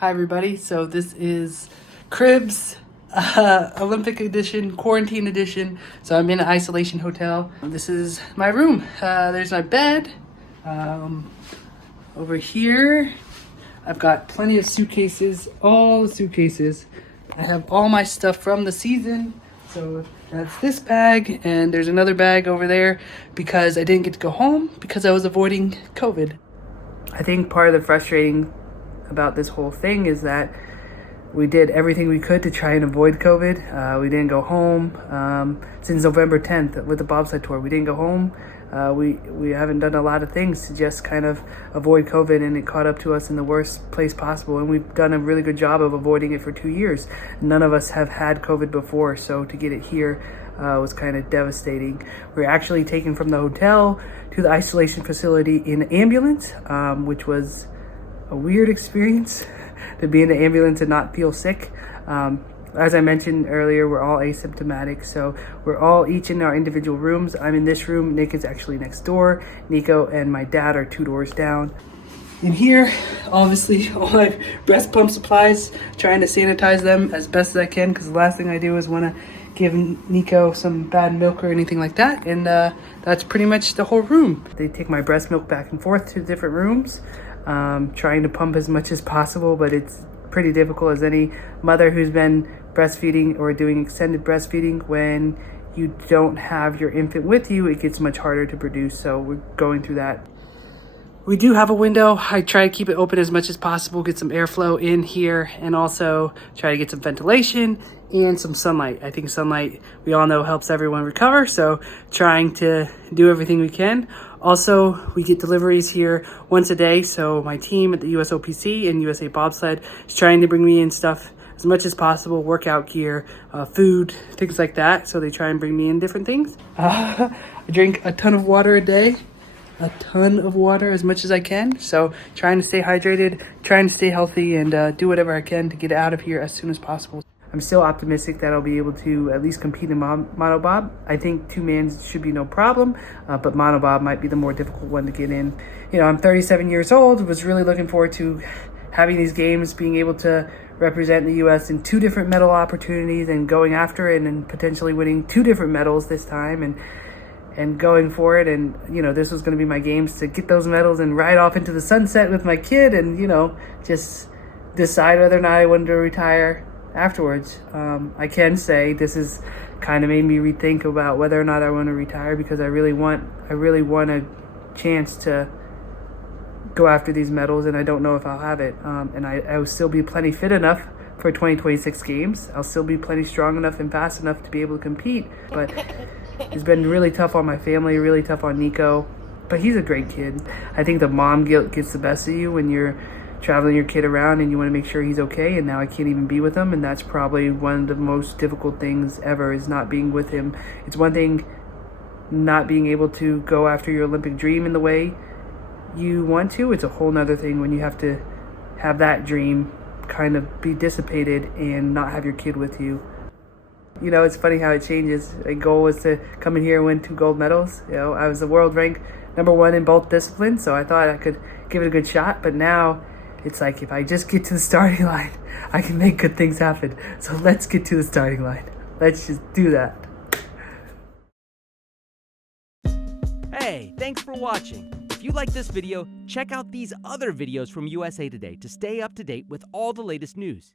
Hi everybody, so this is Cribs Olympic edition, quarantine edition. So I'm in an isolation hotel. This is my room. There's my bed. Over here, I've got plenty of suitcases, all the suitcases. I have all my stuff from the season. So that's this bag, and there's another bag over there because I didn't get to go home because I was avoiding COVID. I think part of the frustrating about this whole thing is that we did everything we could to try and avoid COVID. We didn't go home since November 10th with the Bobsled tour. We didn't go home. We haven't done a lot of things to just kind of avoid COVID, and it caught up to us in the worst place possible. And we've done a really good job of avoiding it for 2 years. None of us have had COVID before, so to get it here was kind of devastating. We were actually taken from the hotel to the isolation facility in an ambulance, which was a weird experience to be in the ambulance and not feel sick. As I mentioned earlier, we're all asymptomatic, so we're all each in our individual rooms. I'm in this room. Nick is actually next door. Nico and my dad are 2 doors down. In here, obviously, all my breast pump supplies, trying to sanitize them as best as I can, because the last thing I do is want to give Nico some bad milk or anything like that. And that's pretty much the whole room. They take my breast milk back and forth to different rooms, trying to pump as much as possible, but it's pretty difficult as any mother who's been breastfeeding or doing extended breastfeeding. When you don't have your infant with you, it gets much harder to produce, so we're going through that. We do have a window. I try to keep it open as much as possible, get some airflow in here, and also try to get some ventilation and some sunlight. I think sunlight, we all know, helps everyone recover, so trying to do everything we can. Also, we get deliveries here once a day, so my team at the USOPC and USA Bobsled is trying to bring me in stuff as much as possible, workout gear, food, things like that, so they try and bring me in different things. I drink a ton of water a day. A ton of water, as much as I can. So trying to stay hydrated, trying to stay healthy, and do whatever I can to get out of here as soon as possible. I'm still optimistic that I'll be able to at least compete in monobob. I think 2-man should be no problem, but monobob might be the more difficult one to get in. You know, I'm 37 years old, was really looking forward to having these games, being able to represent the U.S. in 2 different medal opportunities and going after it and potentially winning 2 different medals this time and going for it. And, you know, this was going to be my games to get those medals and ride off into the sunset with my kid and, you know, just decide whether or not I wanted to retire afterwards. I can say this has kind of made me rethink about whether or not I want to retire, because I really want a chance to go after these medals, and I don't know if I'll have it. And I will still be plenty fit enough for 2026 games. I'll still be plenty strong enough and fast enough to be able to compete, but it's been really tough on my family, really tough on Nico, but he's a great kid. I think the mom guilt gets the best of you when you're traveling your kid around and you want to make sure he's okay, and now I can't even be with him, and that's probably one of the most difficult things ever, is not being with him. It's one thing not being able to go after your Olympic dream in the way you want to. It's a whole nother thing when you have to have that dream kind of be dissipated and not have your kid with you. You know, it's funny how it changes. A goal was to come in here and win 2 gold medals. You know, I was the world ranked #1 in both disciplines, so I thought I could give it a good shot. But now it's like, if I just get to the starting line, I can make good things happen. So let's get to the starting line. Let's just do that. Hey, thanks for watching. If you like this video, check out these other videos from USA Today to stay up to date with all the latest news.